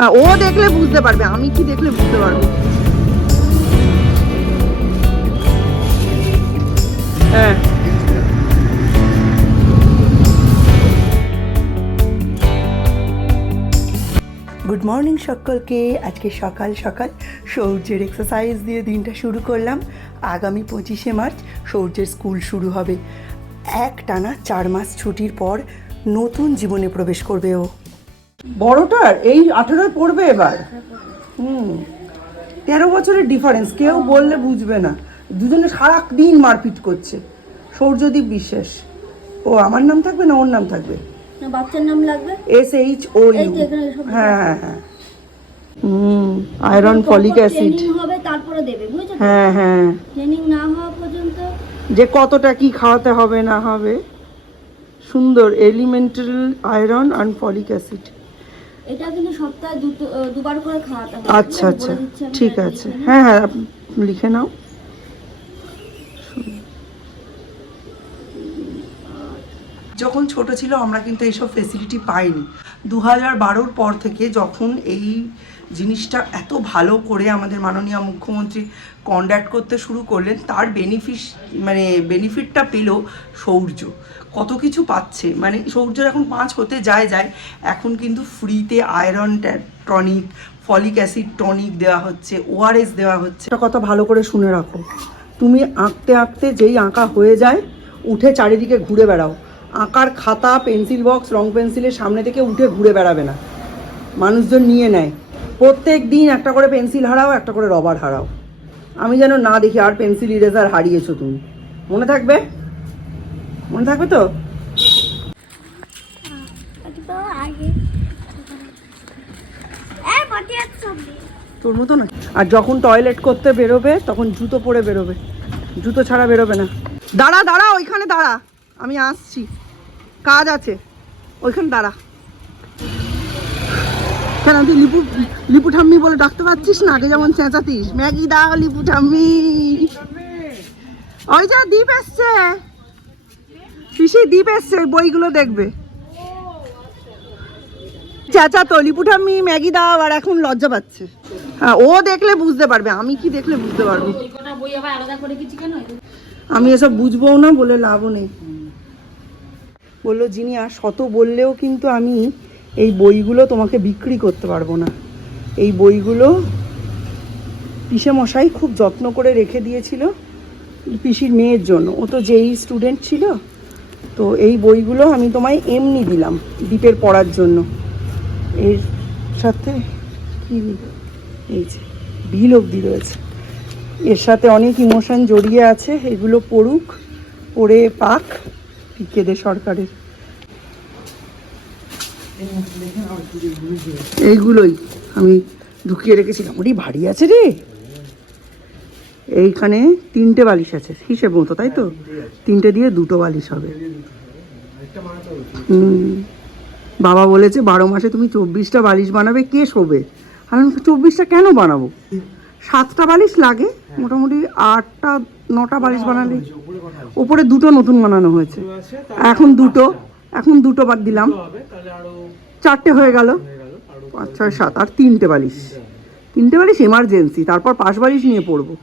হ্যাঁ, ও দেখলে বুঝতে পারবে, আমি কি দেখলে বুঝতে পারবো? হ্যাঁ, গুড মর্নিং সকলকে। আজকে সকাল সকাল সূর্যের এক্সারসাইজ দিয়ে দিনটা শুরু করলাম। আগামী 25শে মার্চ সূর্যের স্কুল শুরু হবে। একটানা 4 মাস ছুটির পর নতুন জীবনে প্রবেশ করবে ও। বড়টার এই 18 পড়বে এবার। 13 বছরের ডিফারেন্স, কেউ বললে বুঝবে না। দুজনে সারা দিন মারপিট করছে। সূর্যদীপ বিশ্বাস। ও আমার নাম থাকবে না ওর নাম থাকবে? বাচ্চার নাম লাগবে SHOU। হ্যাঁ হ্যাঁ হ্যাঁ। আয়রন ফলিক অ্যাসিড হবে, তারপরে দেবে, বুঝছো? হ্যাঁ হ্যাঁ, ট্রেনিং না হওয়া পর্যন্ত যে কতটা কি খাওয়াতে হবে না হবে। সুন্দর elemental iron and folic acid. এটা কিন্তু সপ্তাহে দুবার করে খাওয়াতে হবে। আচ্ছা আচ্ছা, ঠিক আছে। হ্যাঁ হ্যাঁ, লিখে নাও। যখন ছোট ছিল আমরা কিন্তু এইসব ফেসিলিটি পাইনি। 2012-র পর থেকে যখন এই জিনিসটা এত ভালো করে আমাদের মাননীয় মুখ্যমন্ত্রী কন্ডাক্ট করতে শুরু করলেন, তার বেনিফিটটা পেল সৌর্য। কত কিছু পাচ্ছে, মানে সৌর্যর এখন 5 হতে যায় এখন কিন্তু ফ্রিতে iron tonic, folic acid tonic দেওয়া হচ্ছে, ORS দেওয়া হচ্ছে। একটা কথা ভালো করে শুনে রাখো, তুমি আঁকতে আঁকতে যেই আঁকা হয়ে যায় উঠে চারিদিকে ঘুরে বেড়াও। আঁকার খাতা, পেন্সিল বক্স, রং পেন্সিলের সামনে থেকে উঠে ঘুরে বেড়াবে না, মানুষজন নিয়ে নেয়। প্রত্যেক দিন একটা করে পেন্সিল হারাও, একটা করে রবার হারাও। আমি যেন না দেখি আর পেন্সিল ইরেজার হারিয়েছো তুমি। মনে থাকবে? মনে থাকবে তো? তোর মতো না। আর যখন টয়লেট করতে বেরোবে তখন জুতো পরে বেরোবে, জুতো ছাড়া বেরোবে না। দাঁড়া দাঁড়া, ওইখানে দাঁড়া, আমি আসছি, কাজ আছে, ওইখানে দাঁড়া। কেন তুই লিপু ঠাম্মি বলে ডাকতে পারছিস না? আগে যেমন চেঁচাতিস, ম্যাগি দাও লিপু ঠাম্মি। ওই যা দীপ এসছে, পিসি দীপ এসছে, বইগুলো দেখবে। চেঁচা তো, লিপু ঠাম্মি ম্যাগি দাও, আর এখন লজ্জা পাচ্ছে। হ্যাঁ, ও দেখলে বুঝতে পারবে, আমি কি দেখলে বুঝতে পারবো? আমি এসব বুঝবো না, বলে লাভও নেই। বললো যিনি আর শত বললেও কিন্তু আমি এই বইগুলো তোমাকে বিক্রি করতে পারবো না। এই বইগুলো পিসে মশাই খুব যত্ন করে রেখে দিয়েছিল পিসির মেয়ের জন্য। ও তো যেই স্টুডেন্ট ছিল, তো এই বইগুলো আমি তোমায় এমনি দিলাম দীপের পড়ার জন্য। এর সাথে কি এই যে বিল অবধি রয়েছে, এর সাথে অনেক ইমোশন জড়িয়ে আছে। এগুলো পড়ুক, পড়ে পাক কেঁদে সরকারের। এইগুলোই আমি ঢুকিয়ে রেখেছিলাম। ওটি ভারী আছে রে। এইখানে 3টে বালিশ আছে হিসেব মতো, তাই তো? 3টে দিয়ে 2টো বালিশ হবে। বাবা বলেছে 12 মাসে তুমি 24টা বালিশ বানাবে, কে শোবে? আমি 24টা কেন বানাবো? 7টা বালিশ লাগে মোটামুটি, 8টা 9টা বালিশ বানালে। ওপরে 2টো নতুন বানানো হয়েছে, এখন 2টো বাদ দিলাম, 4টে হয়ে গেল। 5 6 7 আর 3টে বালিশ। 3টে বালিশ এমার্জেন্সি, তারপর 5 বালিশ নিয়ে পড়বো।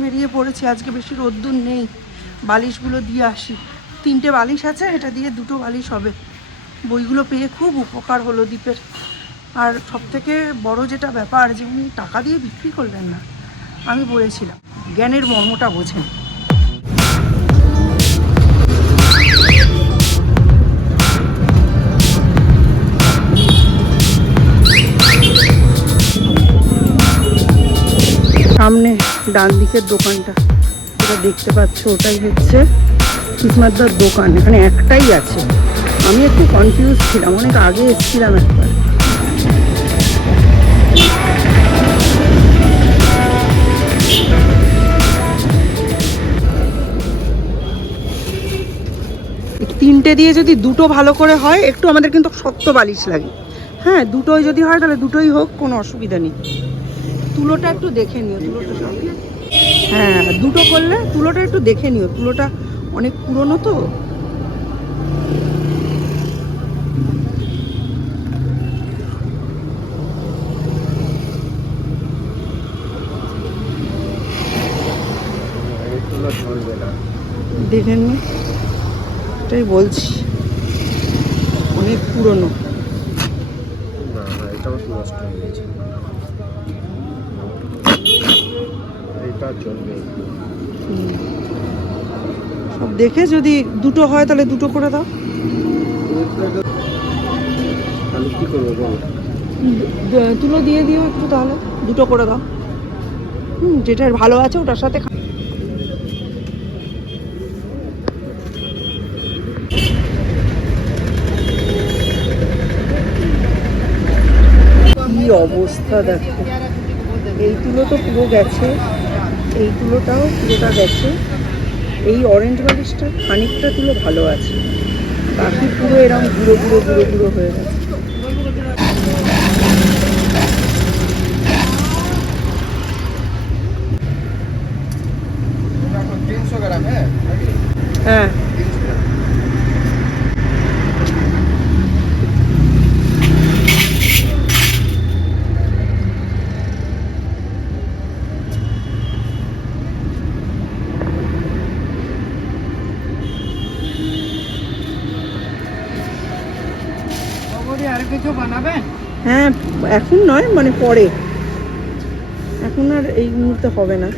বেরিয়ে পড়েছি, আজকে বেশি রোদ্দুর নেই, বালিশগুলো দিয়ে আসি। 3টে বালিশ আছে, এটা দিয়ে 2টো বালিশ হবে। বইগুলো পেয়ে খুব উপকার হলো দীপের। আর সবথেকে বড় যেটা ব্যাপার, যে উনি টাকা দিয়ে বিক্রি করলেন না। আমি বলেছিলাম জ্ঞানের মর্মটা বোঝেন। সামনে ডান দিকের দোকানটা যেটা দেখতে পাচ্ছ, ওটাই হচ্ছে কিসমাতদার দোকান। এখানে একটাই আছে। আমি একটু কনফিউজ ছিলাম, অনেক আগে এসেছিলাম একবার। তিনটে দিয়ে যদি 2টো ভালো করে হয়, একটু আমাদের কিন্তু শক্ত বালিশ লাগে। হ্যাঁ, 2টোই যদি হয় তাহলে 2টোই হোক, কোনো অসুবিধা নেই। তুলোটা একটু দেখে নিও, তুলোটা সঙ্গে। হ্যাঁ, 2টো করলে তুলোটা একটু দেখে নিও, তুলোটা অনেক পুরনো তো। দেখেন না, এটাই বলছি, অনেক পুরনো। না এটাও তো নষ্ট হয়ে গেছে, এটা চলবে। সব দেখে যদি দুটো হয় তাহলে দুটো করে দাও। তাহলে কি করবো বলো? তুলো দিয়ে দিও একটু, তাহলে দুটো করে দাও। যেটা ভালো আছে ওটার সাথে কি অবস্থা দেখো। এই তুলো তো পুরো গেছে, এই তুলোটাও পুরোটা গেছে। এই অরেঞ্জ বালিশটা খানিকটা তুলো ভালো আছে, বাকি পুরো এরকম গুঁড়ো গুঁড়ো গুঁড়ো গুঁড়ো হয়ে গেছে। হ্যাঁ আর কিছু বানাবেন? হ্যাঁ, এখন নয়, মানে পরে, এখন আর এই মুহূর্তে হবে না।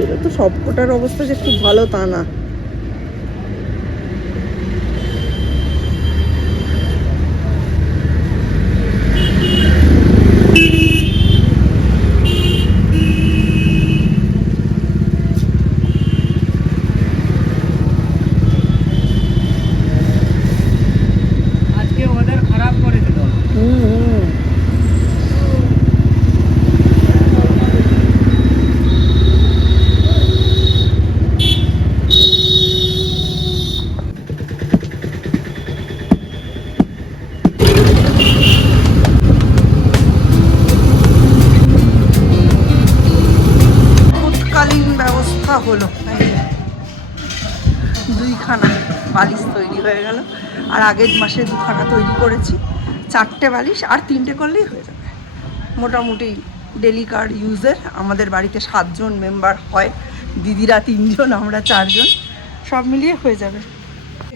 এটা তো সবকটার অবস্থা যে খুব ভালো তা না। আজকে ওয়েদার খারাপ করে দিল। তৎকালীন ব্যবস্থা হলো, দুইখানা বালিশ তৈরি হয়ে গেল। আর আগের মাসে দুখানা তৈরি করেছি, 4টে বালিশ, আর 3টে করলেই হয়ে যাবে। মোটামুটি ডেলিকার ইউজের আমাদের বাড়িতে 7 জন মেম্বার হয়, দিদিরা 3 জন, আমরা 4 জন, সব মিলিয়ে হয়ে যাবে।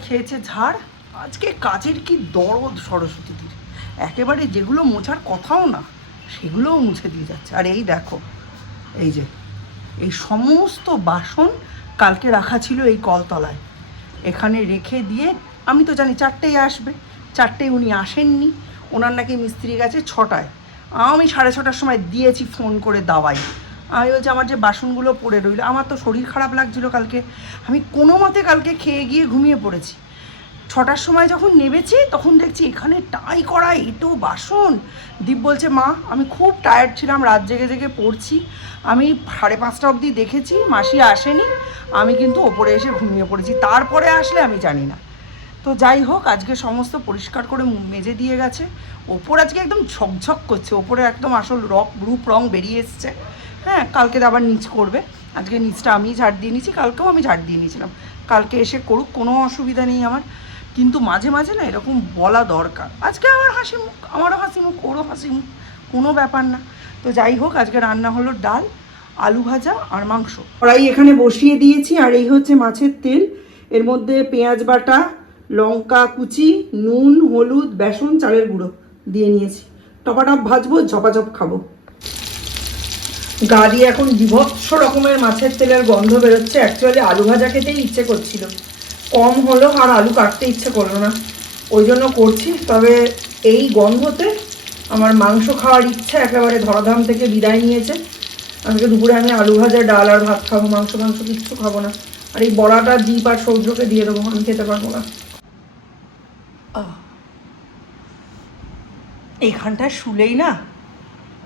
খেয়েছে ঝাড়। আজকে কাজের কি দরদ সরস্বতীদের, একেবারে যেগুলো মোছার কথাও না সেগুলোও মুছে দিয়ে যাচ্ছে। আর এই দেখো, এই যে এই সমস্ত বাসন কালকে রাখা ছিল এই কলতলায়, এখানে রেখে দিয়ে, আমি তো জানি 4টেই আসবে, 4টেই উনি আসেননি, ওনার নাকি মিস্ত্রি গেছে 6টায়। আমি 6:30টার সময় দিয়েছি ফোন করে দাওয়াই। আমি বলছি আমার যে বাসনগুলো পড়ে রইল, আমার তো শরীর খারাপ লাগছিল কালকে, আমি কোনো মতে কালকে খেয়ে গিয়ে ঘুমিয়ে পড়েছি। 6টার সময় যখন নেমেছি তখন দেখছি এখানে টাই করা এঁটো বাসন। দীপ বলছে মা আমি খুব টায়ার্ড ছিলাম, রাত জেগে জেগে পড়ছি, আমি 5:30টা অবধি দেখেছি মাসি আসেনি, আমি কিন্তু ওপরে এসে ঘুমিয়ে পড়েছি, তারপরে আসলে আমি জানি না। তো যাই হোক, আজকে সমস্ত পরিষ্কার করে মেজে দিয়ে গেছে। ওপর আজকে একদম ঝকঝক করছে, ওপরে একদম আসল রূপ রং বেরিয়ে এসছে। হ্যাঁ, কালকে আবার নিচ করবে, আজকে নিচটা আমি ঝাড় দিয়ে নিয়েছি, কালকেও আমি ঝাড় দিয়ে নিয়েছিলাম, কালকে এসে করুক, কোনো অসুবিধা নেই আমার। কিন্তু মাঝে মাঝে না এরকম বলা দরকার। আজকে আমার হাসি মুখ, আমারও হাসি মুখ, ওরও হাসি মুখ, কোনো ব্যাপার না। তো যাই হোক, আজকে রান্না হলো ডাল, আলু ভাজা আর মাংস। কড়াই এখানে বসিয়ে দিয়েছি, আর এই হচ্ছে মাছের তেল, এর মধ্যে পেঁয়াজ বাটা, লঙ্কা কুচি, নুন, হলুদ, বেসন, চালের গুঁড়ো দিয়ে নিয়েছি। টপাটপ ভাজবো, ঝপাঝপ খাবো। গা দিয়ে এখন বিভৎস রকমের মাছের তেলের গন্ধ বেরোচ্ছে। অ্যাকচুয়ালি আলু ভাজা খেতেই ইচ্ছে করছিল, কম হলো আর আলু কাটতে ইচ্ছে করলো না, ওই জন্য করছি। তবে এই গন্ধতে আমার মাংস খাওয়ার ইচ্ছা একেবারে ধরাধাম থেকে বিদায় নিয়েছে। আজকে দুপুরে আমি আলু ভাজা, ডাল আর ভাত খাবো, মাংস কিচ্ছু খাবো না। আর এই বড়াটা দীপ আর সৌর্যকে দিয়ে দেবো, আমি খেতে পারবো না। এইখানটায় শুলেই না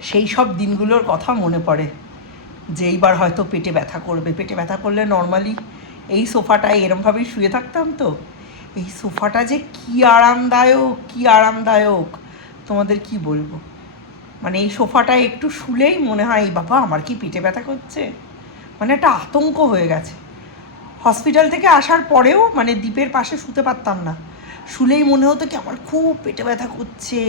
সেই সব দিনগুলোর কথা মনে পড়ে, যে এইবার হয়তো পেটে ব্যথা করবে। পেটে ব্যথা করলে নর্মালি এই সোফাটায় এরমভাবেই শুয়ে থাকতাম। তো এই সোফাটা যে কি আরামদায়ক তোমাদের কি বলবো। মানে এই সোফাটায় একটু শুলেই মনে হয় বাবা আমার কি পেটে ব্যথা করছে, মানে একটা আতঙ্ক হয়ে গেছে। হসপিটাল থেকে আসার পরেও মানে দ্বীপের পাশে শুতে পারতাম না, শুলেই মনে হতো কি আমার খুব পেটে ব্যথা করছে।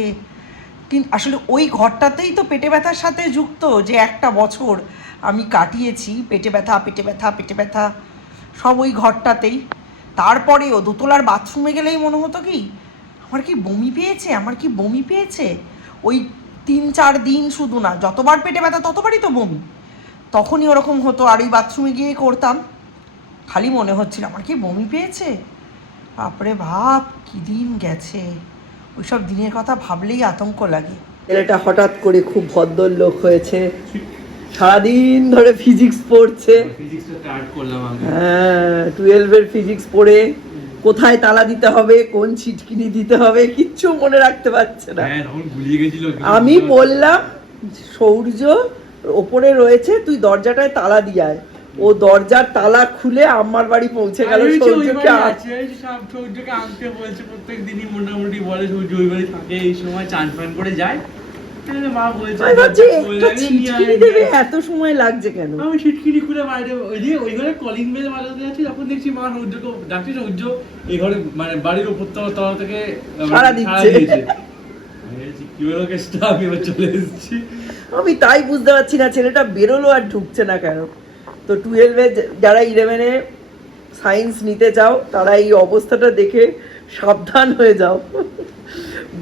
কিন্তু আসলে ওই ঘরটাতেই তো পেটে ব্যথার সাথে যুক্ত, যে 1 বছর আমি কাটিয়েছি পেটে ব্যথা। সব ওই ঘরটাতেই। তারপরে ও দোতলার বাথরুমে গেলেই মনে হতো কি আমার কি বমি পেয়েছে, আমার কি বমি পেয়েছে। ওই 3-4 দিন শুধু না, যতবার পেটে ব্যথা ততবারই তো বমি, তখনই ওরকম হতো। আর ওই বাথরুমে গিয়ে করতাম, খালি মনে হচ্ছিল আমার কি বমি পেয়েছে। বাপরে ভাব কি দিন গেছে, ওইসব দিনের কথা ভাবলেই আতঙ্ক লাগে। ছেলেটা হঠাৎ করে খুব ভদ্রলোক হয়েছে, সারাদিন ধরে ফিজিক্স পড়ছে। হ্যাঁ, 12-এর ফিজিক্স পড়ে কোথায় তালা দিতে হবে, কোন ছিটকিনি দিতে হবে কিচ্ছু মনে রাখতে পারছে না। আমি বললাম সৌর্য ওপরে রয়েছে, তুই দরজাটায় তালা দিয়ে আয়। ও দরজার তালা খুলে আমার বাড়ি পৌঁছে গেল। সৌর্যকে আনতে বলছে প্রত্যেক দিনই, মোটামুটি বলে সৌর্য ওই বাড়ি থাকে, এই সময় চান ফান করে যায়। মা বলছে এত সময় লাগছে কেন? আমি ছিটকিনি খুলে বাইরে ওই ঘরে কলিং বেল বাজাতে যাচ্ছি, তখন দেখছি মা সৌর্যকে ডাকছে, সৌর্য এই ঘরে মানে বাড়ির উপর তলা থেকে সাড়া দিচ্ছে। চলে এসেছি। আমি তাই বুঝতে পারছি না ছেলেটা বেরোলো আর ঢুকছে না কেন। তো 12-এ যারা 11-এ সায়েন্স নিতে চাও তারা এই অবস্থাটা দেখে সাবধান হয়ে যাও,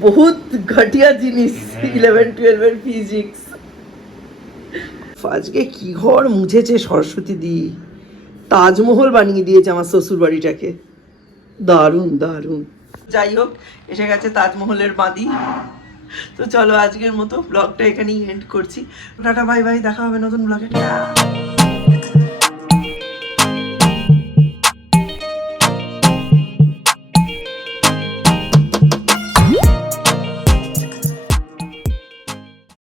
বহুত ঘটিয়া জিনিস 11-12-এর ফিজিক্স। আজকে কি ঘর মুছেছে সরস্বতী দি, তাজমহল বানিয়ে দিয়েছে আমার শ্বশুর বাড়িটাকে, দারুণ দারুণ। যাই হোক, এসে গেছে তাজমহলের বাঁধি। তো চলো আজকের মতো ব্লগটা এখানেই এন্ড করছি। টাটা বাই বাই, দেখা হবে নতুন ব্লগে।